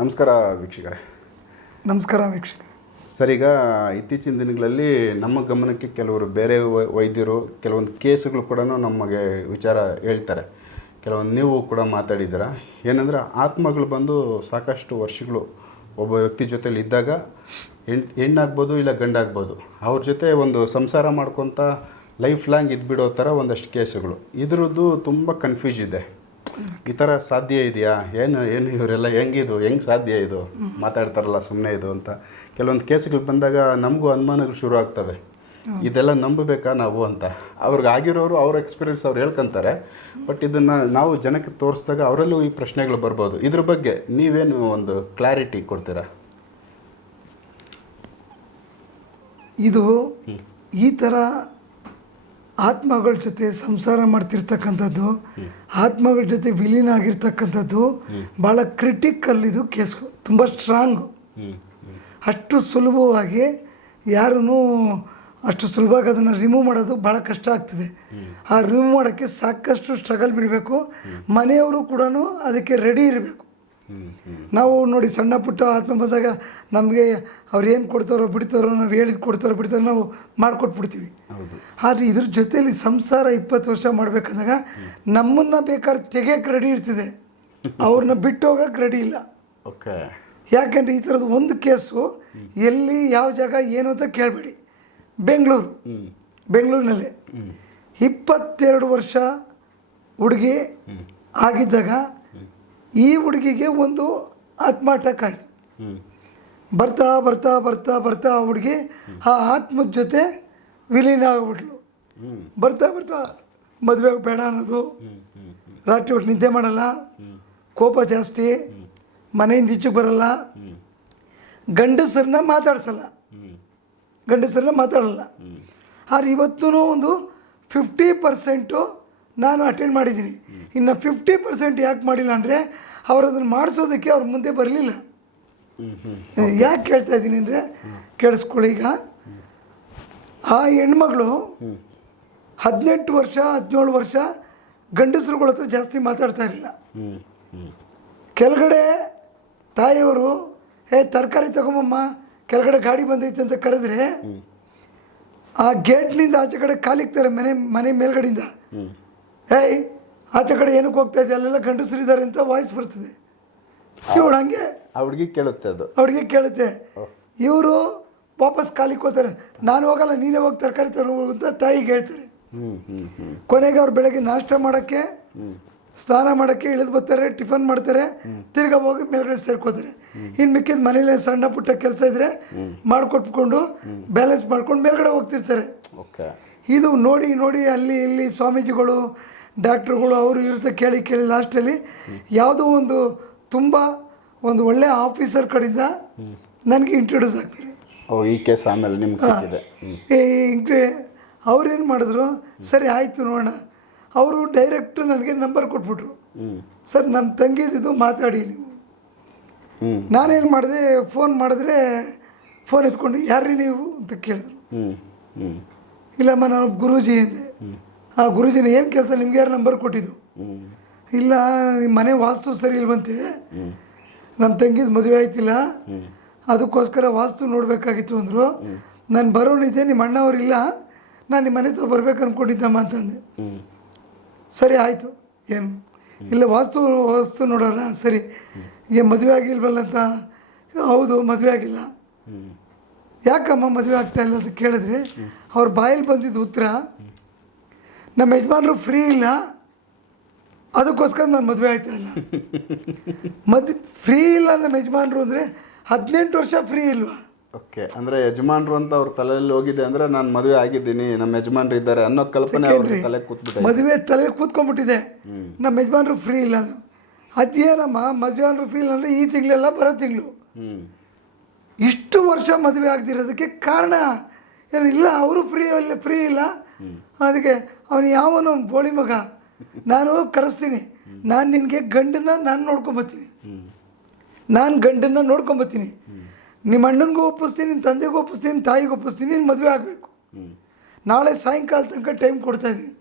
ನಮಸ್ಕಾರ ವೀಕ್ಷಕರೇ. ನಮಸ್ಕಾರ ವೀಕ್ಷಕ. ಸರ್, ಈಗ ಇತ್ತೀಚಿನ ದಿನಗಳಲ್ಲಿ ನಮ್ಮ ಗಮನಕ್ಕೆ ಕೆಲವರು ಬೇರೆ ವೈದ್ಯರು ಕೆಲವೊಂದು ಕೇಸುಗಳು ಕೂಡ ನಮಗೆ ವಿಚಾರ ಹೇಳ್ತಾರೆ. ಕೆಲವೊಂದು ನೀವು ಕೂಡ ಮಾತಾಡಿದ್ದೀರ. ಏನಂದರೆ ಆತ್ಮಗಳು ಬಂದು ಸಾಕಷ್ಟು ವರ್ಷಗಳು ಒಬ್ಬ ವ್ಯಕ್ತಿ ಜೊತೆಲಿ ಇದ್ದಾಗ ಹೆಣ್ಣಾಗ್ಬೋದು ಇಲ್ಲ ಗಂಡಾಗ್ಬೋದು, ಅವ್ರ ಜೊತೆ ಒಂದು ಸಂಸಾರ ಮಾಡ್ಕೊತ ಲೈಫ್ ಲಾಂಗ್ ಇದ್ಬಿಡೋ ಥರ ಒಂದಷ್ಟು ಕೇಸುಗಳು. ಇದ್ರದ್ದು ತುಂಬ ಕನ್ಫ್ಯೂಸ್ ಇದೆ. ಈ ಥರ ಸಾಧ್ಯ ಇದೆಯಾ? ಏನು ಇವರೆಲ್ಲ ಹೆಂಗೆ ಸಾಧ್ಯ ಇದು ಮಾತಾಡ್ತಾರಲ್ಲ ಸುಮ್ಮನೆ ಇದು ಅಂತ ಕೆಲವೊಂದು ಕೇಸುಗಳು ಬಂದಾಗ ನಮಗೂ ಅನುಮಾನಗಳು ಶುರು ಆಗ್ತವೆ. ಇದೆಲ್ಲ ನಂಬಬೇಕಾ ನಾವು ಅಂತ. ಅವ್ರಿಗೆ ಆಗಿರೋರು ಅವ್ರ ಎಕ್ಸ್ಪೀರಿಯನ್ಸ್ ಅವ್ರು ಹೇಳ್ಕೊಂತಾರೆ. ಬಟ್ ಇದನ್ನು ನಾವು ಜನಕ್ಕೆ ತೋರಿಸಿದಾಗ ಅವರಲ್ಲೂ ಈ ಪ್ರಶ್ನೆಗಳು ಬರ್ಬೋದು. ಇದ್ರ ಬಗ್ಗೆ ನೀವೇನು ಒಂದು ಕ್ಲಾರಿಟಿ ಕೊಡ್ತೀರಾ? ಇದು ಈ ಥರ ಆತ್ಮಗಳ ಜೊತೆ ಸಂಸಾರ ಮಾಡ್ತಿರ್ತಕ್ಕಂಥದ್ದು, ಆತ್ಮಗಳ ಜೊತೆ ವಿಲೀನ ಆಗಿರ್ತಕ್ಕಂಥದ್ದು ಭಾಳ ಕ್ರಿಟಿಕಲ್. ಇದು ಕೇಸ್ ತುಂಬ ಸ್ಟ್ರಾಂಗು. ಅಷ್ಟು ಸುಲಭವಾಗಿ ಯಾರೂ ಅಷ್ಟು ಸುಲಭವಾಗಿ ಅದನ್ನು ರಿಮೂವ್ ಮಾಡೋದು ಭಾಳ ಕಷ್ಟ ಆಗ್ತದೆ. ಆ ರಿಮೂವ್ ಮಾಡೋಕ್ಕೆ ಸಾಕಷ್ಟು ಸ್ಟ್ರಗಲ್ ಬೀಳಬೇಕು. ಮನೆಯವರು ಕೂಡ ಅದಕ್ಕೆ ರೆಡಿ ಇರಬೇಕು. ನಾವು ನೋಡಿ, ಸಣ್ಣ ಪುಟ್ಟ ಆತ್ಮ ಬಂದಾಗ ನಮಗೆ ಅವ್ರು ಏನು ಕೊಡ್ತಾರೋ ಬಿಡ್ತಾರೋ, ನಾವು ಹೇಳಿದ್ದು ಕೊಡ್ತಾರೋ ಬಿಡ್ತಾರೋ ನಾವು ಮಾಡಿಕೊಟ್ಬಿಡ್ತೀವಿ. ಆದರೆ ಇದ್ರ ಜೊತೆಯಲ್ಲಿ ಸಂಸಾರ 20 ವರ್ಷ ಮಾಡಬೇಕಂದಾಗ ನಮ್ಮನ್ನು ಬೇಕಾದ್ರೆ ತೆಗೆಯಕ್ಕೆ ರೆಡಿ ಇರ್ತದೆ, ಅವ್ರನ್ನ ಬಿಟ್ಟು ಹೋಗಕ್ಕೆ ರೆಡಿ ಇಲ್ಲ. ಓಕೆ. ಯಾಕೆಂದರೆ ಈ ಥರದ್ದು ಒಂದು ಕೇಸು ಎಲ್ಲಿ ಯಾವ ಜಾಗ ಏನು ಅಂತ ಕೇಳಬೇಡಿ. ಬೆಂಗಳೂರಿನಲ್ಲಿ 22 ವರ್ಷ ಹುಡುಗಿ ಆಗಿದ್ದಾಗ ಈ ಹುಡುಗಿಗೆ ಒಂದು ಆತ್ಮ ಅಟ್ಯಾಕ್ ಆಯಿತು. ಬರ್ತಾ ಬರ್ತಾ ಬರ್ತಾ ಬರ್ತಾ ಆ ಹುಡುಗಿ ಆ ಆತ್ಮದ ಜೊತೆ ವಿಲೀನ ಆಗಿಬಿಟ್ಲು. ಬರ್ತಾ ಬರ್ತಾ ಮದುವೆ ಬೇಡ ಅನ್ನೋದು, ರಾತ್ರಿ ಹೊತ್ತು ನಿದ್ದೆ ಮಾಡಲ್ಲ, ಕೋಪ ಜಾಸ್ತಿ, ಮನೆಯಿಂದ ಈಚೆಗೆ ಬರಲ್ಲ, ಗಂಡಸರನ್ನ ಮಾತಾಡಲ್ಲ. ಆದ್ರೆ ಇವತ್ತೂ ಒಂದು 50% ನಾನು ಅಟೆಂಡ್ ಮಾಡಿದ್ದೀನಿ. ಇನ್ನು 50% ಯಾಕೆ ಮಾಡಿಲ್ಲ ಅಂದರೆ ಅವ್ರು ಅದನ್ನು ಮಾಡಿಸೋದಕ್ಕೆ ಅವ್ರ ಮುಂದೆ ಬರಲಿಲ್ಲ. ಯಾಕೆ ಕೇಳ್ತಾ ಇದ್ದೀನಿ ಅಂದರೆ, ಕೇಳಿಸ್ಕೊಳ್ಳಿ. ಈಗ ಆ ಹೆಣ್ಮಗಳು 18 ವರ್ಷ 17 ವರ್ಷ ಗಂಡಸರುಗಳ ಹತ್ರ ಜಾಸ್ತಿ ಮಾತಾಡ್ತಾ ಇರಲಿಲ್ಲ. ಕೆಳಗಡೆ ತಾಯಿಯವರು ತರಕಾರಿ ತಗೊಂಬಮ್ಮ, ಕೆಳಗಡೆ ಗಾಡಿ ಬಂದೈತೆ ಅಂತ ಕರೆದ್ರೆ ಆ ಗೇಟ್ನಿಂದ ಆಚೆ ಕಡೆ ಕಾಲಿಕ್ತಾರೆ, ಮನೆ ಮೇಲ್ಗಡೆಯಿಂದ. ಆಚೆ ಕಡೆ ಏನಕ್ಕೆ ಹೋಗ್ತಾ ಇದೆ, ಅಲ್ಲೆಲ್ಲ ಗಂಡಸರಿದ್ದಾರೆ ಅಂತ ವಾಯ್ಸ್ ಬರ್ತದೆ. ಇವಳು ಹಂಗೆ ಅವ್ರಿಗೆ ಕೇಳುತ್ತೆ. ಇವರು ವಾಪಸ್ ಕಾಲಿಗೆ ಹೋಗ್ತಾರೆ. ನಾನು ಹೋಗಲ್ಲ, ನೀನೇ ಹೋಗಿ ತರಕಾರಿ ತಗೊಂಡು ಅಂತ ತಾಯಿಗೆ ಹೇಳ್ತಾರೆ. ಕೊನೆಗೆ ಅವ್ರು ಬೆಳಗ್ಗೆ ನಾಷ್ಟ ಮಾಡೋಕ್ಕೆ, ಸ್ನಾನ ಮಾಡೋಕ್ಕೆ ಇಳಿದು ಬರ್ತಾರೆ, ಟಿಫನ್ ಮಾಡ್ತಾರೆ, ತಿರ್ಗಾ ಹೋಗಿ ಮೇಲ್ಗಡೆ ಸೇರ್ಕೋತಾರೆ. ಇನ್ನು ಮಿಕ್ಕಿದ ಮನೇಲಿ ಸಣ್ಣ ಪುಟ್ಟ ಕೆಲಸ ಇದ್ರೆ ಮಾಡಿಕೊಟ್ಕೊಂಡು ಬ್ಯಾಲೆನ್ಸ್ ಮಾಡ್ಕೊಂಡು ಮೇಲ್ಗಡೆ ಹೋಗ್ತಿರ್ತಾರೆ. ಇದು ನೋಡಿ ನೋಡಿ ಅಲ್ಲಿ ಇಲ್ಲಿ ಸ್ವಾಮೀಜಿಗಳು, ಡಾಕ್ಟ್ರುಗಳು ಅವರು ಇರುತ್ತೆ ಕೇಳಿ ಲಾಸ್ಟಲ್ಲಿ ಯಾವುದೋ ತುಂಬ ಒಂದು ಒಳ್ಳೆ ಆಫೀಸರ್ ಕಡೆಯಿಂದ ನನಗೆ ಇಂಟ್ರೊಡ್ಯೂಸ್ ಆಗ್ತಾರೆ. ಈ ಕೇಸ್ ಆಮೇಲೆ ನಿಮ್ಗೆ ಅವ್ರೇನು ಮಾಡಿದ್ರು, ಸರಿ ಆಯಿತು ನೋಡೋಣ. ಅವರು ಡೈರೆಕ್ಟ್ ನನಗೆ ನಂಬರ್ ಕೊಟ್ಬಿಟ್ರು. ಸರ್, ನಮ್ಮ ತಂಗಿದ್ದು ಮಾತಾಡಿ ನೀವು. ನಾನೇನು ಮಾಡಿದೆ, ಫೋನ್ ಮಾಡಿದ್ರೆ ಫೋನ್ ಎತ್ಕೊಂಡು ಯಾರ್ರೀ ನೀವು ಅಂತ ಕೇಳಿದ್ರು. ಇಲ್ಲಮ್ಮ, ನಾನು ಗುರೂಜಿ ಅಂದೆ. ಆ ಗುರೂಜಿನ ಏನು ಕೆಲಸ, ನಿಮ್ಗೆ ಯಾರು ನಂಬರ್ ಕೊಟ್ಟಿದ್ದು? ಇಲ್ಲ, ನಿಮ್ಮ ಮನೆ ವಾಸ್ತು ಸರಿ ಇಲ್ವಂತೆ, ನಮ್ಮ ತಂಗಿದ ಮದುವೆ ಆಯ್ತಿಲ್ಲ, ಅದಕ್ಕೋಸ್ಕರ ವಾಸ್ತು ನೋಡಬೇಕಾಗಿತ್ತು ಅಂದರು. ನಾನು ಬರೋನಿದ್ದೆ, ನಿಮ್ಮ ಅಣ್ಣವ್ರಿಲ್ಲ, ನಾನು ನಿಮ್ಮ ಮನೆ ತಗೋ ಬರ್ಬೇಕು ಅಂದ್ಕೊಂಡಿದ್ದಮ್ಮ ಅಂತಂದೆ. ಸರಿ ಆಯಿತು, ಏನು ಇಲ್ಲ ವಾಸ್ತು ನೋಡೋಣ, ಸರಿ. ಈಗ ಮದುವೆ ಆಗಿಲ್ವಲ್ಲ ಅಂತ. ಹೌದು, ಮದುವೆ ಆಗಿಲ್ಲ. ಯಾಕಮ್ಮ ಮದುವೆ ಆಗ್ತಾ ಇಲ್ಲ ಅಂತ ಕೇಳಿದ್ರೆ ಅವ್ರ ಬಾಯಲ್ಲಿ ಬಂದಿದ್ದು ಉತ್ತರ, ನಮ್ಮ ಯಜಮಾನರು ಫ್ರೀ ಇಲ್ಲ, ಅದಕ್ಕೋಸ್ಕರ ನಾನು ಮದುವೆ ಆಯ್ತಾ ಇಲ್ಲ. ಫ್ರೀ ಇಲ್ಲ ನಮ್ಮ ಯಜಮಾನರು ಅಂದರೆ 18 ವರ್ಷ ಫ್ರೀ ಇಲ್ವಾ? ಓಕೆ. ಅಂದರೆ ಯಜಮಾನರು ಅಂತ ಅವ್ರ ತಲೆಯಲ್ಲಿ ಹೋಗಿದೆ ಅಂದರೆ ನಾನು ಮದುವೆ ಆಗಿದ್ದೀನಿ, ನಮ್ಮ ಯಜಮಾನರು ಇದ್ದಾರೆ ಅನ್ನೋ ಕಲ್ಪನೆ ಮದುವೆ ತಲೆ ಕೂತ್ಕೊಂಡ್ಬಿಟ್ಟಿದೆ. ನಮ್ಮ ಯಜಮಾನರು ಫ್ರೀ ಇಲ್ಲ ಅಂದರು. ಅದೇನಮ್ಮ ಯಜಮಾನರು ಫ್ರೀ ಇಲ್ಲ ಅಂದರೆ ಈ ತಿಂಗಳೆಲ್ಲ ಬರೋ ತಿಂಗಳು. ಇಷ್ಟು ವರ್ಷ ಮದುವೆ ಆಗದಿರೋದಕ್ಕೆ ಕಾರಣ ಏನಿಲ್ಲ, ಅವರು ಫ್ರೀ ಇಲ್ಲ. ಅದಕ್ಕೆ ಅವನು ಯಾವನು ಬೋಳಿ ಮಗ, ನಾನು ಕರೆಸ್ತೀನಿ, ನಾನು ನಿನಗೆ ಗಂಡನ್ನ ನಾನು ನೋಡ್ಕೊಂಬತ್ತೀನಿ, ನಿಮ್ಮ ಅಣ್ಣನಿಗೂ ಒಪ್ಪಿಸ್ತೀನಿ, ನಿಮ್ಮ ತಂದೆಗೂ ಒಪ್ಪಿಸ್ತೀನಿ, ತಾಯಿಗೂ ಒಪ್ಪಿಸ್ತೀನಿ, ನೀನು ಮದುವೆ ಆಗಬೇಕು. ನಾಳೆ ಸಾಯಂಕಾಲ ತನಕ ಟೈಮ್ ಕೊಡ್ತಾಯಿದ್ದೀನಿ,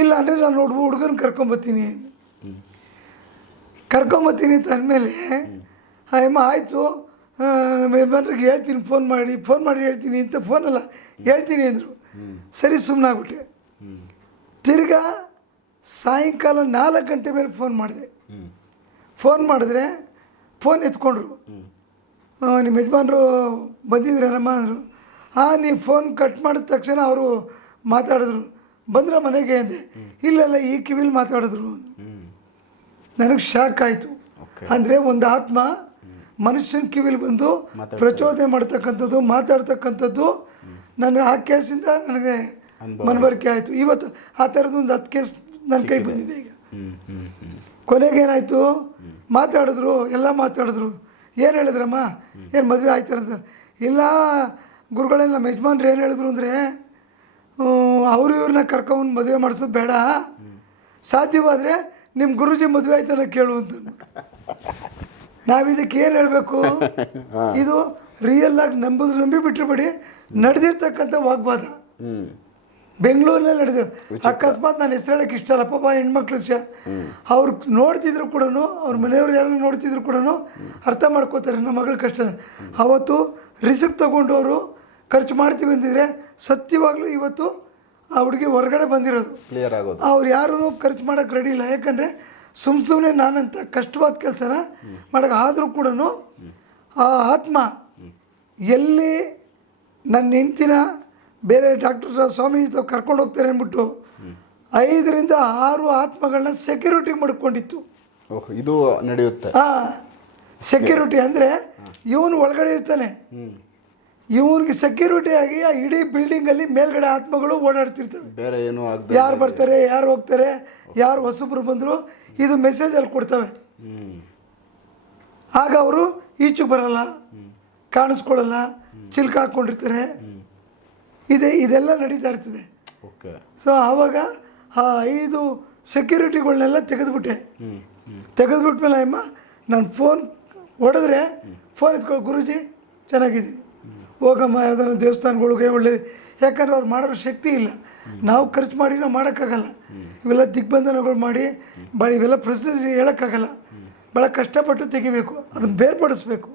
ಇಲ್ಲ ಅಂದರೆ ನಾನು ಹುಡುಗನ ಕರ್ಕೊಂಬತ್ತೀನಿ ಅಂತ ಅಂದಮೇಲೆ ಅಮ್ಮ ಆಯಿತು ನಮ್ಮ ಯಜಮಾನ್ರಿಗೆ ಹೇಳ್ತೀನಿ ಫೋನ್ ಮಾಡಿ ಹೇಳ್ತೀನಿ ಅಂತ ಫೋನಲ್ಲ ಹೇಳ್ತೀನಿ ಅಂದರು. ಸರಿ ಸುಮ್ಮನಾಗ್ಬಿಟ್ಟೆ. ತಿರ್ಗಾ ಸಾಯಂಕಾಲ 4 ಗಂಟೆ ಮೇಲೆ ಫೋನ್ ಮಾಡಿದೆ. ಫೋನ್ ಮಾಡಿದ್ರೆ ಫೋನ್ ಎತ್ಕೊಂಡ್ರು. ನಿಮ್ಮ ಯಜಮಾನ್ರು ಬಂದಿದ್ರೇನಮ್ಮ ಅಂದರು. ನೀವು ಫೋನ್ ಕಟ್ ಮಾಡಿದ ತಕ್ಷಣ ಅವರು ಮಾತಾಡಿದ್ರು. ಬಂದ್ರ ಮನೆಗೆ ಅಂದೆ. ಇಲ್ಲ ಈ ಕಿವಿಲಿ ಮಾತಾಡಿದ್ರು. ನನಗೆ ಶಾಕ್ ಆಯಿತು. ಅಂದರೆ ಒಂದು ಆತ್ಮ ಮನುಷ್ಯನ ಕಿವಿಲಿ ಬಂದು ಪ್ರಚೋದನೆ ಮಾಡ್ತಕ್ಕಂಥದ್ದು, ಮಾತಾಡ್ತಕ್ಕಂಥದ್ದು ನನಗೆ ಆ ಕೇಸಿಂದ ನನಗೆ ಮನವರಿಕೆ ಆಯಿತು. ಇವತ್ತು ಆ ಥರದ್ದು ಒಂದು 10 ಕೇಸ್ ನನ್ನ ಕೈ ಬಂದಿದೆ. ಈಗ ಕೊನೆಗೇನಾಯಿತು, ಮಾತಾಡಿದ್ರು, ಎಲ್ಲ ಮಾತಾಡಿದ್ರು. ಏನು ಹೇಳಿದ್ರಮ್ಮ, ಏನು ಮದುವೆ ಆಯ್ತಾರಂತ? ಇಲ್ಲ ಗುರುಗಳೆಲ್ಲ ನಮ್ಮ ಯಜಮಾನ್ರು ಏನು ಹೇಳಿದ್ರು ಅಂದರೆ, ಅವರು ಇವ್ರನ್ನ ಕರ್ಕೊಂಡು ಮದುವೆ ಮಾಡಿಸೋದು ಬೇಡ, ಸಾಧ್ಯವಾದರೆ ನಿಮ್ಮ ಗುರುಜಿ ಮದುವೆ ಆಯ್ತಾನ ಕೇಳು ಅಂತ. ನಾವಿದಕ್ಕೆ ಏನು ಹೇಳಬೇಕು? ಇದು ರಿಯಲ್ ಆಗಿ ನಂಬಿ ಬಿಟ್ಟರೆ ನಡೆದಿರ್ತಕ್ಕಂಥ ವಾಗ್ವಾದ ಬೆಂಗಳೂರಿನಲ್ಲಿ ನಡೆದಿದೆ. ಅಕಸ್ಮಾತ್ ನಾನು ಹೆಸರು ಹೇಳಕ್ಕೆ ಇಷ್ಟ ಅಲ್ಲ, ಪಾಪ ಹೆಣ್ಮಕ್ಳು ವಿಷಯ. ಅವ್ರು ನೋಡ್ತಿದ್ರು ಕೂಡ, ಅವ್ರ ಮನೆಯವ್ರು ಯಾರು ನೋಡ್ತಿದ್ರು ಕೂಡ ಅರ್ಥ ಮಾಡ್ಕೋತಾರೆ ನಮ್ಮ ಮಗಳ ಕಷ್ಟ. ಅವತ್ತು ರಿಸ್ಕ್ ತಗೊಂಡು ಅವರು ಖರ್ಚು ಮಾಡ್ತೀವಿ ಅಂತಿದ್ರೆ ಸತ್ಯವಾಗ್ಲೂ ಇವತ್ತು ಆ ಹುಡುಗಿ ಹೊರಗಡೆ ಬಂದಿರೋದು. ಕ್ಲಿಯರ್ ಆಗೋದು. ಅವ್ರು ಯಾರೂ ಖರ್ಚು ಮಾಡೋಕ್ಕೆ ರೆಡಿ ಇಲ್ಲ. ಯಾಕಂದರೆ ಸುಮ್ಮನೆ ನಾನಂತ ಕಷ್ಟವಾದ ಕೆಲಸನ ಮಾಡೋಕೆ ಆದರೂ ಕೂಡ ಆ ಆತ್ಮ ಎಲ್ಲಿ ನನ್ನ ಹೆಂಡ್ತಿನ ಬೇರೆ ಡಾಕ್ಟರ್ ಸ್ವಾಮೀಜಿ ಕರ್ಕೊಂಡು ಹೋಗ್ತಾರೆ ಅಂದ್ಬಿಟ್ಟು 5 ರಿಂದ 6 ಆತ್ಮಗಳನ್ನ ಸೆಕ್ಯೂರಿಟಿ ಮಾಡ್ಕೊಂಡಿತ್ತು. ಇದು ನಡೆಯುತ್ತೆ. ಸೆಕ್ಯೂರಿಟಿ ಅಂದರೆ ಇವನು ಒಳಗಡೆ ಇರ್ತಾನೆ, ಇವನಿಗೆ ಸೆಕ್ಯೂರಿಟಿ ಆಗಿ ಆ ಇಡೀ ಬಿಲ್ಡಿಂಗಲ್ಲಿ ಮೇಲ್ಗಡೆ ಆತ್ಮಗಳು ಓಡಾಡ್ತಿರ್ತವೆ. ಬೇರೆ ಏನು ಯಾರು ಬರ್ತಾರೆ, ಯಾರು ಹೋಗ್ತಾರೆ, ಯಾರು ಹೊಸಬ್ರು ಬಂದರು, ಇದು ಮೆಸೇಜಲ್ಲಿ ಕೊಡ್ತವೆ. ಆಗ ಅವರು ಈಚೆಗೆ ಬರಲ್ಲ, ಕಾಣಿಸ್ಕೊಳ್ಳಲ್ಲ, ಚಿಲ್ಕ ಹಾಕ್ಕೊಂಡಿರ್ತಾರೆ. ಇದೆಲ್ಲ ನಡೀತಾ ಇರ್ತದೆ. ಸೊ ಆವಾಗ ಆ 5 ಸೆಕ್ಯೂರಿಟಿಗಳನ್ನೆಲ್ಲ ತೆಗೆದುಬಿಟ್ಮೇಲೆ ಅಮ್ಮ ನಾನು ಫೋನ್ ಹೊಡೆದ್ರೆ ಫೋನ್ ಎತ್ಕೊಳ್ಳಿ, ಗುರುಜಿ ಚೆನ್ನಾಗಿದ್ದೀನಿ, ಹೋಗಮ್ಮ ಯಾವ್ದಾರ ದೇವಸ್ಥಾನಗಳಿಗೆ ಒಳ್ಳೇದು. ಯಾಕಂದ್ರೆ ಅವ್ರು ಮಾಡೋರು ಶಕ್ತಿ ಇಲ್ಲ, ನಾವು ಖರ್ಚು ಮಾಡಿ ನಾವು ಮಾಡೋಕ್ಕಾಗಲ್ಲ. ಇವೆಲ್ಲ ದಿಗ್ಬಂಧನಗಳು ಮಾಡಿ ಇವೆಲ್ಲ ಪ್ರೊಸೆಸ್ ಹೇಳೋಕ್ಕಾಗಲ್ಲ. ಭಾಳ ಕಷ್ಟಪಟ್ಟು ತೆಗಿಬೇಕು, ಅದನ್ನು ಬೇರ್ಪಡಿಸ್ಬೇಕು.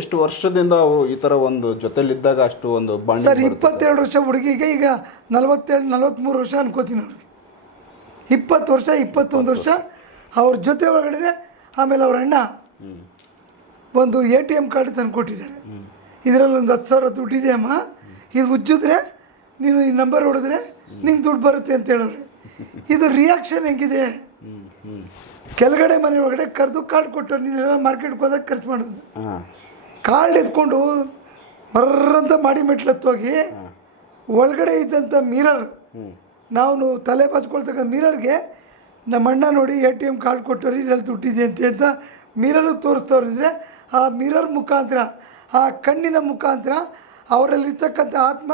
ಎಷ್ಟು ವರ್ಷದಿಂದ ಈ ಥರ ಒಂದು ಜೊತೆಲಿದ್ದಾಗ ಅಷ್ಟು ಒಂದು ಬಾಂಡ್? ಸರ್ 22 ವರ್ಷ ಹುಡುಗಿಗೆ, ಈಗ 43 ವರ್ಷ ಅನ್ಕೋತೀನಿ. ಅವ್ರಿಗೆ 20 ವರ್ಷ 21 ವರ್ಷ ಅವ್ರ ಜೊತೆ ಒಳಗಡೆ. ಆಮೇಲೆ ಅವ್ರ ಅಣ್ಣ ಒಂದು ATM ಕಾರ್ಡ್ ತಂದು ಕೊಟ್ಟಿದ್ದಾರೆ. ಇದರಲ್ಲಿ ಒಂದು 10,000 ದುಡ್ಡಿದೆ ಅಮ್ಮ, ಇದು ಉಜ್ಜಿದ್ರೆ ನೀನು ಈ ನಂಬರ್ ಹೊಡೆದ್ರೆ ನಿಂಗೆ ದುಡ್ಡು ಬರುತ್ತೆ ಅಂತ ಹೇಳೋರು. ಇದು ರಿಯಾಕ್ಷನ್ ಹೆಂಗಿದೆ? ಕೆಳಗಡೆ ಮನೆ ಒಳಗಡೆ ಕರೆದು ಕಾರ್ಡ್ ಕೊಟ್ಟು ನೀನೆಲ್ಲ ಮಾರ್ಕೆಟ್ಗೆ ಹೋದಾಗ ಖರ್ಚು ಮಾಡೋದು. ಕಾರ್ಡ್ ಎತ್ಕೊಂಡು ಬರ್ರಂತ ಮಾಡಿ ಮೆಟ್ಲತ್ತೋಗಿ ಒಳಗಡೆ ಇದ್ದಂಥ ಮಿರರ್, ನಾವು ತಲೆ ಬಾಚ್ಕೊಳ್ತಕ್ಕಂಥ ಮಿರರ್ಗೆ ನಮ್ಮ ಅಣ್ಣ ನೋಡಿ ATM ಕಾರ್ಡ್ ಕೊಟ್ಟವ್ರು ಇದರಲ್ಲಿ ದುಡ್ಡಿದೆ ಅಂತ ಮಿರರ್ಗೆ ತೋರಿಸ್ತವ್ರಂದರೆ ಆ ಮಿರರ್ ಮುಖಾಂತರ, ಆ ಕಣ್ಣಿನ ಮುಖಾಂತರ ಅವರಲ್ಲಿರ್ತಕ್ಕಂಥ ಆತ್ಮ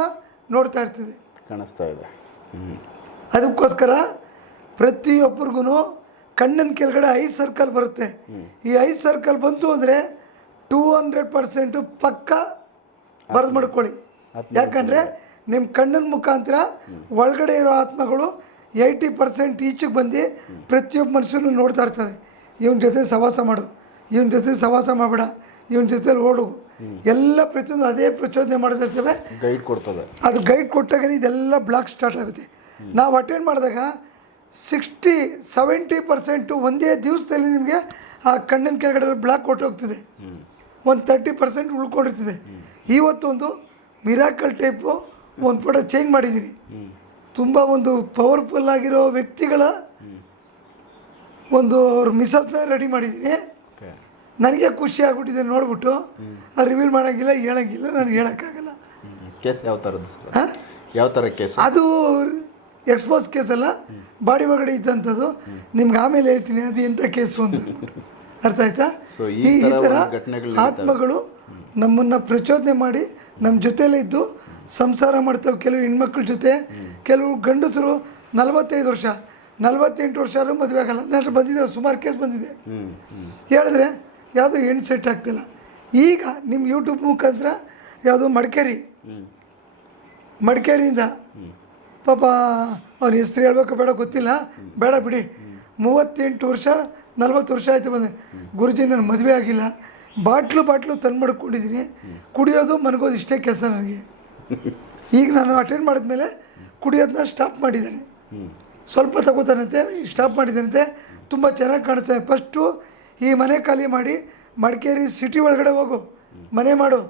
ನೋಡ್ತಾ ಇರ್ತದೆ, ಕಾಣಿಸ್ತಾ ಇದೆ. ಅದಕ್ಕೋಸ್ಕರ ಪ್ರತಿಯೊಬ್ಬರಿಗೂ ಕಣ್ಣಿನ ಕೆಳಗಡೆ 5 ಸರ್ಕಲ್ ಬರುತ್ತೆ. ಈ 5 ಸರ್ಕಲ್ ಬಂತು ಅಂದರೆ 200% ಪಕ್ಕ ಬರೆದು ಮಾಡ್ಕೊಳ್ಳಿ. ಯಾಕಂದರೆ ನಿಮ್ಮ ಕಣ್ಣಿನ ಮುಖಾಂತರ ಒಳಗಡೆ ಇರೋ ಆತ್ಮಗಳು 80% ಈಚೆಗೆ ಬಂದು ಪ್ರತಿಯೊಬ್ಬ ಮನುಷ್ಯನೂ ನೋಡ್ತಾ ಇರ್ತಾರೆ. ಇವನ ಜೊತೆ ಸವಾಸ ಮಾಡು, ಇವನ ಜೊತೆ ಸವಾಸ ಮಾಡಬೇಡ, ಇವನ ಜೊತೆಲಿ ಓಡು, ಎಲ್ಲ ಪ್ರತಿಯೊಂದು ಅದೇ ಪ್ರಚೋದನೆ ಮಾಡ್ತಿರ್ತೇವೆ. ಗೈಡ್ ಕೊಡ್ತದೆ. ಅದು ಗೈಡ್ ಕೊಟ್ಟಾಗ ಇದೆಲ್ಲ ಬ್ಲಾಕ್ ಸ್ಟಾರ್ಟ್ ಆಗುತ್ತೆ. ನಾವು ಅಟೆಂಡ್ ಮಾಡಿದಾಗ 60-70% ಒಂದೇ ದಿವಸದಲ್ಲಿ ನಿಮಗೆ ಆ ಕಣ್ಣಿನ ಕೆಳಗಡೆ ಬ್ಲಾಕ್ ಕೊಟ್ಟೋಗ್ತದೆ. ಒಂದು 30% ಉಳ್ಕೊಂಡಿರ್ತದೆ. ಇವತ್ತೊಂದು ಮಿರಾಕಲ್ ಟೈಪು ಒಂದು ಫೋಟೋ ಚೇಂಜ್ ಮಾಡಿದ್ದೀನಿ. ತುಂಬ ಒಂದು ಪವರ್ಫುಲ್ ಆಗಿರೋ ವ್ಯಕ್ತಿಗಳ ಒಂದು ಅವ್ರ ಮಿಸಸ್ನ ರೆಡಿ ಮಾಡಿದ್ದೀನಿ. ನನಗೆ ಖುಷಿ ಆಗ್ಬಿಟ್ಟಿದೆ ನೋಡ್ಬಿಟ್ಟು. ಅದು ರಿವೀಲ್ ಮಾಡೋಂಗಿಲ್ಲ, ಹೇಳೋಂಗಿಲ್ಲ, ನನಗೆ ಹೇಳೋಕ್ಕಾಗಲ್ಲ. ಕೇಸ್ ಯಾವ ಥರದ್ದು? ಯಾವ ಥರ ಕೇಸ್? ಅದು ಎಕ್ಸ್ಪೋಸ್ ಕೇಸ್ ಅಲ್ಲ, ಬಾಡಿ ಒಳಗಡೆ ಇದ್ದಂಥದ್ದು. ನಿಮ್ಗೆ ಆಮೇಲೆ ಹೇಳ್ತೀನಿ ಅದು ಎಂಥ ಕೇಸು ಅಂತ. ಅರ್ಥ ಆಯ್ತಾ? ಈ ಥರ ಆತ್ಮಗಳು ನಮ್ಮನ್ನು ಪ್ರಚೋದನೆ ಮಾಡಿ ನಮ್ಮ ಜೊತೆಲೇ ಇದ್ದು ಸಂಸಾರ ಮಾಡ್ತವೆ. ಕೆಲವು ಹೆಣ್ಮಕ್ಳ ಜೊತೆ, ಕೆಲವು ಗಂಡಸರು 45 ವರ್ಷ 48 ವರ್ಷ ಆದರೂ ಮದುವೆ ಆಗಲ್ಲ. ನನ್ನ ಬಂದಿದೆ, ಸುಮಾರು ಕೇಸ್ ಬಂದಿದೆ. ಹೇಳಿದ್ರೆ ಯಾವುದೋ ಹೆಣ್ಣು ಸೆಟ್ ಆಗ್ತಿಲ್ಲ. ಈಗ ನಿಮ್ಮ ಯೂಟ್ಯೂಬ್ ಮುಖಾಂತರ ಯಾವುದೋ ಮಡಿಕೇರಿಯಿಂದ ಪಾಪ ಅವ್ನ ಹೆಸ್ರು ಹೇಳ್ಬೇಕು ಬೇಡ ಗೊತ್ತಿಲ್ಲ, ಬೇಡ ಬಿಡಿ, 38 ವರ್ಷ 40 ವರ್ಷ ಆಯಿತು ಬಂದೆ. ಗುರುಜಿ ನನ್ನ ಮದುವೆ ಆಗಿಲ್ಲ, ಬಾಟ್ಲು ತಂದು ಮಾಡ್ಕೊಂಡಿದ್ದೀನಿ, ಕುಡಿಯೋದು ಮನಗೋದು ಇಷ್ಟೇ ಕೆಲಸ ನನಗೆ. ಈಗ ನಾನು ಅಟೆಂಡ್ ಮಾಡಿದ್ಮೇಲೆ ಕುಡಿಯೋದನ್ನ ಸ್ಟಾಪ್ ಮಾಡಿದ್ದಾನೆ. ಸ್ವಲ್ಪ ತಗೋತಾನಂತೆ, ಸ್ಟಾಪ್ ಮಾಡಿದ್ದಾನಂತೆ. ತುಂಬ ಚೆನ್ನಾಗಿ ಕಾಣಿಸ್ತಾನೆ. ಫಸ್ಟು ಈ ಮನೆ ಖಾಲಿ ಮಾಡಿ ಮಡಿಕೇರಿ ಸಿಟಿ ಒಳಗಡೆ ಹೋಗು, ಮನೆ ಮಾಡು,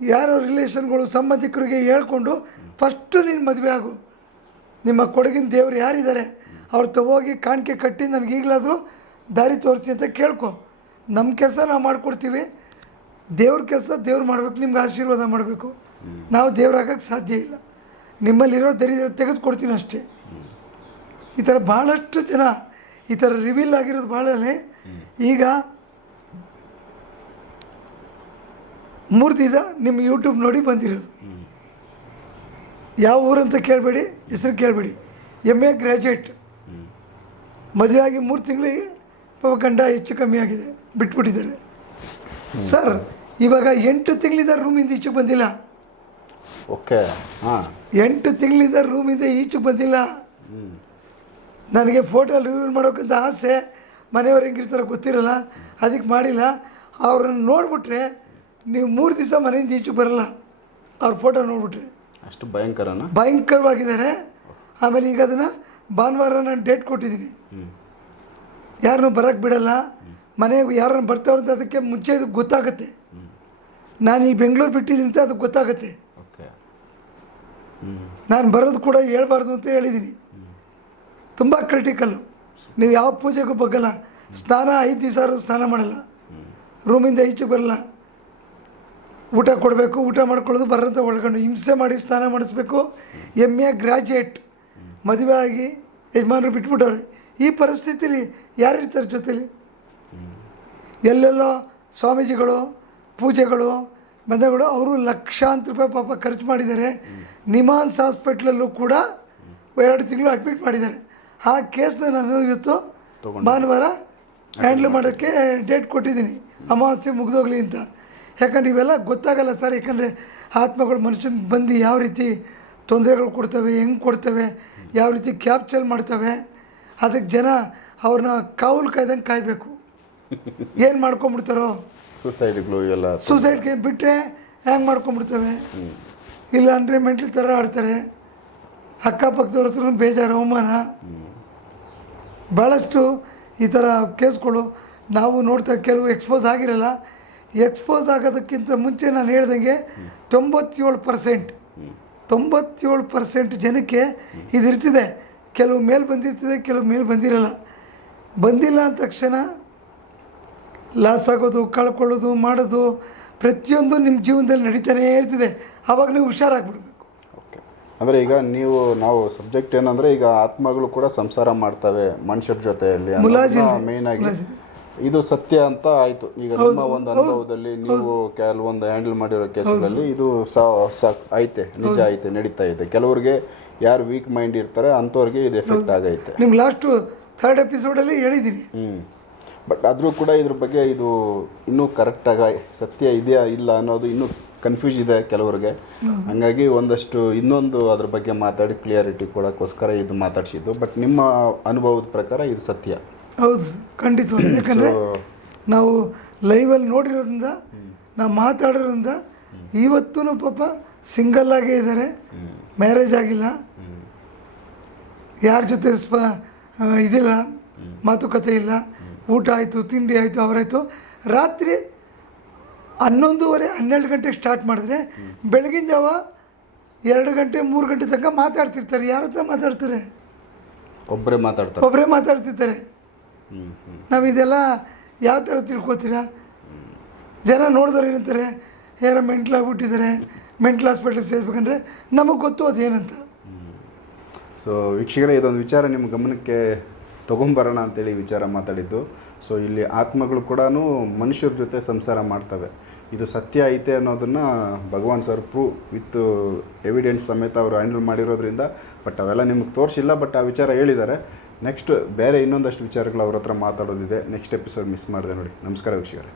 ಯಾರೋ ರಿಲೇಷನ್ಗಳು ಸಂಬಂಧಿಕರಿಗೆ ಹೇಳ್ಕೊಂಡು ಫಸ್ಟು ನೀನು ಮದುವೆ ಆಗು. ನಿಮ್ಮ ಕೊಡಗಿನ ದೇವರು ಯಾರಿದ್ದಾರೆ ಅವ್ರು ತಗೋಗಿ ಕಾಣಿಕೆ ಕಟ್ಟಿ ನನಗೆ ಈಗಲಾದರೂ ದಾರಿ ತೋರಿಸಿ ಅಂತ ಕೇಳ್ಕೊ. ನಮ್ಮ ಕೆಲಸ ನಾವು ಮಾಡಿಕೊಡ್ತೀವಿ, ದೇವ್ರ ಕೆಲಸ ದೇವ್ರು ಮಾಡಬೇಕು, ನಿಮ್ಗೆ ಆಶೀರ್ವಾದ ಮಾಡಬೇಕು. ನಾವು ದೇವ್ರಾಗಕ್ಕೆ ಸಾಧ್ಯ ಇಲ್ಲ. ನಿಮ್ಮಲ್ಲಿರೋ ದರಿದ್ರ ತೆಗೆದುಕೊಡ್ತೀನಿ ಅಷ್ಟೇ. ಈ ಥರ ಭಾಳಷ್ಟು ಜನ ಈ ಥರ ರಿವೀಲ್ ಆಗಿರೋದು ಭಾಳನೇ. ಈಗ 3 ದಿವಸ ನಿಮ್ಮ ಯೂಟ್ಯೂಬ್ ನೋಡಿ ಬಂದಿರೋದು. ಯಾವ ಊರಂತ ಕೇಳಬೇಡಿ, ಹೆಸರು ಕೇಳಬೇಡಿ. MA ಗ್ರ್ಯಾಜುಯೇಟ್, ಮದುವೆ ಆಗಿ 3 ತಿಂಗಳಿಗೆ ಪಾಪ ಗಂಡ ಹೆಚ್ಚು ಕಮ್ಮಿ ಆಗಿದೆ, ಬಿಟ್ಬಿಟ್ಟಿದ್ದಾರೆ. ಸರ್ ಇವಾಗ 8 ತಿಂಗಳಿಂದ ರೂಮಿಂದ ಈಚೆಗೆ ಬಂದಿಲ್ಲ. ಓಕೆ, ಹಾಂ, 8 ತಿಂಗಳಿಂದ ರೂಮಿಂದ ಈಚೆಗೆ ಬಂದಿಲ್ಲ. ನನಗೆ ಫೋಟೋ ರಿವ್ಯೂ ಮಾಡೋಕ್ಕಂತ ಆಸೆ, ಮನೆಯವ್ರು ಹೆಂಗಿರ್ತಾರೋ ಗೊತ್ತಿರಲ್ಲ, ಅದಕ್ಕೆ ಮಾಡಿಲ್ಲ. ಅವ್ರನ್ನ ನೋಡಿಬಿಟ್ರೆ ನೀವು 3 ದಿವಸ ಮನೆಯಿಂದ ಈಚೆಗೆ ಬರಲ್ಲ. ಅವ್ರ ಫೋಟೋ ನೋಡಿಬಿಟ್ರೆ ಅಷ್ಟು ಭಯಂಕರನಾ? ಭಯಂಕರವಾಗಿದ್ದಾರೆ. ಆಮೇಲೆ ಈಗ ಅದನ್ನು ಭಾನುವಾರ ನಾನು ಡೇಟ್ ಕೊಟ್ಟಿದ್ದೀನಿ. ಯಾರನ್ನೂ ಬರೋಕ್ಕೆ ಬಿಡಲ್ಲ. ಮನೆಗೆ ಯಾರನ್ನು ಬರ್ತಾವ್ರ ಅಂತ ಅದಕ್ಕೆ ಮುಂಚೆ ಗೊತ್ತಾಗುತ್ತೆ. ನಾನು ಈ ಬೆಂಗಳೂರು ಬಿಟ್ಟಿದ್ದೀನಿ ಅಂತ ಅದಕ್ಕೆ ಗೊತ್ತಾಗುತ್ತೆ. ನಾನು ಬರೋದು ಕೂಡ ಹೇಳ್ಬಾರ್ದು ಅಂತ ಹೇಳಿದ್ದೀನಿ. ತುಂಬ ಕ್ರಿಟಿಕಲ್ಲು. ನೀವು ಯಾವ ಪೂಜೆಗೂ ಬಗ್ಗಲ್ಲ. ಸ್ನಾನ 5 ದಿವಸ ಸ್ನಾನ ಮಾಡಲ್ಲ, ರೂಮಿಂದ ಈಚೆಗೆ ಬರಲ್ಲ. ಊಟ ಕೊಡಬೇಕು, ಊಟ ಮಾಡ್ಕೊಳ್ಳೋದು ಬರೋಂಥ ಒಳ್ಕೊಂಡು ಹಿಂಸೆ ಮಾಡಿ ಸ್ನಾನ ಮಾಡಿಸ್ಬೇಕು. MA ಗ್ರ್ಯಾಜುಯೇಟ್, ಮದುವೆ ಆಗಿ ಯಜಮಾನರು ಬಿಟ್ಬಿಟ್ಟವ್ರೆ. ಈ ಪರಿಸ್ಥಿತಿಲಿ ಯಾರಿರ್ತಾರೆ ಜೊತೆಲಿ? ಎಲ್ಲೆಲ್ಲೋ ಸ್ವಾಮೀಜಿಗಳು, ಪೂಜೆಗಳು, ಬಂಧಗಳು ಅವರು ಲಕ್ಷಾಂತರ ರೂಪಾಯಿ ಪಾಪ ಖರ್ಚು ಮಾಡಿದ್ದಾರೆ. ನಿಮಾನ್ಸ್ ಹಾಸ್ಪಿಟ್ಲಲ್ಲೂ ಕೂಡ 2 ತಿಂಗಳು ಅಡ್ಮಿಟ್ ಮಾಡಿದ್ದಾರೆ. ಆ ಕೇಸ್ನ ನಾನು ಇವತ್ತು ಭಾನುವಾರ ಹ್ಯಾಂಡ್ಲ್ ಮಾಡೋಕ್ಕೆ ಡೇಟ್ ಕೊಟ್ಟಿದ್ದೀನಿ, ಅಮಾವಾಸ್ಯೆ ಮುಗಿದೋಗ್ಲಿ ಅಂತ. ಯಾಕಂದ್ರೆ ಇವೆಲ್ಲ ಗೊತ್ತಾಗಲ್ಲ ಸರ್. ಯಾಕಂದರೆ ಆತ್ಮಗಳು ಮನುಷ್ಯನಿಗೆ ಬಂದು ಯಾವ ರೀತಿ ತೊಂದರೆಗಳು ಕೊಡ್ತವೆ, ಹೆಂಗೆ ಕೊಡ್ತವೆ, ಯಾವ ರೀತಿ ಕ್ಯಾಪ್ಚರ್ ಮಾಡ್ತವೆ, ಅದಕ್ಕೆ ಜನ ಅವ್ರನ್ನ ಕಾವಲು ಕಾಯ್ದಂಗೆ ಕಾಯಬೇಕು. ಏನು ಮಾಡ್ಕೊಂಬಿಡ್ತಾರೋ ಸೂಸೈಡ್ಗಳು ಇವೆಲ್ಲ, ಸೂಸೈಡ್ಗೆ ಬಿಟ್ಟರೆ ಹ್ಯಾಂಗೆ ಮಾಡ್ಕೊಂಬಿಡ್ತವೆ. ಇಲ್ಲ ಅಂದರೆ ಮೆಂಟಲ್ ಥರ ಆಡ್ತಾರೆ. ಅಕ್ಕಪಕ್ಕದವ್ರ ಹತ್ರ ಬೇಜಾರು, ಅವಮಾನ, ಭಾಳಷ್ಟು ಈ ಥರ ಕೇಸ್ಗಳು ನಾವು ನೋಡ್ತಾ. ಕೆಲವು ಎಕ್ಸ್ಪೋಸ್ ಆಗಿರಲ್ಲ. ಎಕ್ಸ್ಪೋಸ್ ಆಗೋದಕ್ಕಿಂತ ಮುಂಚೆ ನಾನು ಹೇಳ್ದಂಗೆ 97% ಜನಕ್ಕೆ ಇದಿರ್ತಿದೆ. ಕೆಲವು ಮೇಲೆ ಬಂದಿರ್ತದೆ, ಕೆಲವು ಮೇಲೆ ಬಂದಿರಲ್ಲ. ಬಂದಿಲ್ಲ ಅಂದ ತಕ್ಷಣ ಲಾಸ್ ಆಗೋದು, ಕಳ್ಕೊಳ್ಳೋದು, ಮಾಡೋದು ಪ್ರತಿಯೊಂದು ನಿಮ್ಮ ಜೀವನದಲ್ಲಿ ನಡೀತಾನೇ ಇರ್ತಿದೆ. ಆವಾಗ ನೀವು ಹುಷಾರಾಗ್ಬಿಡ್ಬೇಕು. ಓಕೆ, ಅಂದರೆ ಈಗ ನಾವು ಸಬ್ಜೆಕ್ಟ್ ಏನಂದರೆ ಈಗ ಆತ್ಮಗಳು ಕೂಡ ಸಂಸಾರ ಮಾಡ್ತವೆ ಮನುಷ್ಯರ ಜೊತೆಯಲ್ಲಿ, ಮೇನ್ ಆಗಿ ಇದು ಸತ್ಯ ಅಂತ ಆಯಿತು. ಈಗ ನಿಮ್ಮ ಒಂದು ಅನುಭವದಲ್ಲಿ ನೀವು ಕೆಲವೊಂದು ಹ್ಯಾಂಡಲ್ ಮಾಡಿರೋ ಕೇಸುಗಳಲ್ಲಿ ಇದು ಐತೆ, ನಿಜ ಐತೆ, ನಡೀತಾ ಇದೆ. ಕೆಲವ್ರಿಗೆ ಯಾರು ವೀಕ್ ಮೈಂಡ್ ಇರ್ತಾರೆ ಅಂಥವ್ರಿಗೆ ಇದು ಎಫೆಕ್ಟ್ ಆಗೈತೆ. ನಿಮ್ಗೆ ಲಾಸ್ಟು 3rd ಎಪಿಸೋಡಲ್ಲಿ ಹೇಳಿದ್ದೀನಿ. ಬಟ್ ಆದರೂ ಕೂಡ ಇದ್ರ ಬಗ್ಗೆ ಇದು ಇನ್ನೂ ಕರೆಕ್ಟಾಗಿ ಸತ್ಯ ಇದೆಯಾ ಇಲ್ಲ ಅನ್ನೋದು ಇನ್ನೂ ಕನ್ಫ್ಯೂಸ್ ಇದೆ ಕೆಲವ್ರಿಗೆ. ಹಾಗಾಗಿ ಒಂದಷ್ಟು ಇನ್ನೊಂದು ಅದ್ರ ಬಗ್ಗೆ ಮಾತಾಡಿ ಕ್ಲಿಯರಿಟಿ ಕೊಡೋಕ್ಕೋಸ್ಕರ ಇದು ಮಾತಾಡ್ಸಿದ್ದು. ಬಟ್ ನಿಮ್ಮ ಅನುಭವದ ಪ್ರಕಾರ ಇದು ಸತ್ಯ? ಹೌದು, ಖಂಡಿತವಾಗಿ. ಯಾಕಂದರೆ ನಾವು ಲೈವಲ್ಲಿ ನೋಡಿರೋದ್ರಿಂದ, ನಾವು ಮಾತಾಡೋದ್ರಿಂದ ಇವತ್ತೂ ಪಾಪ ಸಿಂಗಲ್ಲಾಗೇ ಇದ್ದಾರೆ, ಮ್ಯಾರೇಜ್ ಆಗಿಲ್ಲ, ಯಾರ ಜೊತೆ ಇದಿಲ್ಲ, ಮಾತುಕತೆ ಇಲ್ಲ. ಊಟ ಆಯಿತು, ತಿಂಡಿ ಆಯಿತು, ಅವರಾಯಿತು. ರಾತ್ರಿ 11:30-12 ಗಂಟೆಗೆ ಸ್ಟಾರ್ಟ್ ಮಾಡಿದ್ರೆ ಬೆಳಗಿನ ಜಾವ 2 ಗಂಟೆ 3 ಗಂಟೆ ತನಕ ಮಾತಾಡ್ತಿರ್ತಾರೆ. ಯಾರ ಹತ್ರ ಮಾತಾಡ್ತಾರೆ? ಒಬ್ಬರೇ ಮಾತಾಡ್ತಿರ್ತಾರೆ. ನಾವು ಇದೆಲ್ಲ ಯಾವ ಥರ ತಿಳ್ಕೊತೀರಾ? ಜನ ನೋಡಿದವ್ರು ಏನಂತಾರೆ, ಯಾರೋ ಮೆಂಟ್ಲಾಗ್ಬಿಟ್ಟಿದ್ದಾರೆ, ಮೆಂಟಲ್ ಹಾಸ್ಪಿಟ್ಲಿಗೆ ಸೇರಿಸ್ಬೇಕಂದ್ರೆ ನಮಗೆ ಗೊತ್ತು ಅದೇನಂತ. ಸೊ ವೀಕ್ಷಕರೇ, ಇದೊಂದು ವಿಚಾರ ನಿಮ್ಮ ಗಮನಕ್ಕೆ ತೊಗೊಂಬರೋಣ ಅಂತೇಳಿ ವಿಚಾರ ಮಾತಾಡಿದ್ದು. ಸೊ ಇಲ್ಲಿ ಆತ್ಮಗಳು ಕೂಡ ಮನುಷ್ಯರ ಜೊತೆ ಸಂಸಾರ ಮಾಡ್ತವೆ. ಇದು ಸತ್ಯ ಐತೆ ಅನ್ನೋದನ್ನು ಭಗವಾನ್ ಸರ್ ಪ್ರೂವ್ ವಿತ್ ಎವಿಡೆನ್ಸ್ ಸಮೇತ ಅವರು ಹ್ಯಾಂಡಲ್ ಮಾಡಿರೋದ್ರಿಂದ. ಬಟ್ ಅವೆಲ್ಲ ನಿಮ್ಗೆ ತೋರಿಸಿಲ್ಲ, ಬಟ್ ಆ ವಿಚಾರ ಹೇಳಿದ್ದಾರೆ. ನೆಕ್ಸ್ಟ್ ಬೇರೆ ಇನ್ನೊಂದಷ್ಟು ವಿಚಾರಗಳು ಅವ್ರ ಹತ್ರ ಮಾತಾಡೋದಿದೆ. ನೆಕ್ಸ್ಟ್ ಎಪಿಸೋಡ್ ಮಿಸ್ ಮಾಡಿದೆ ನೋಡಿ. ನಮಸ್ಕಾರ ವೀಕ್ಷಕರೇ.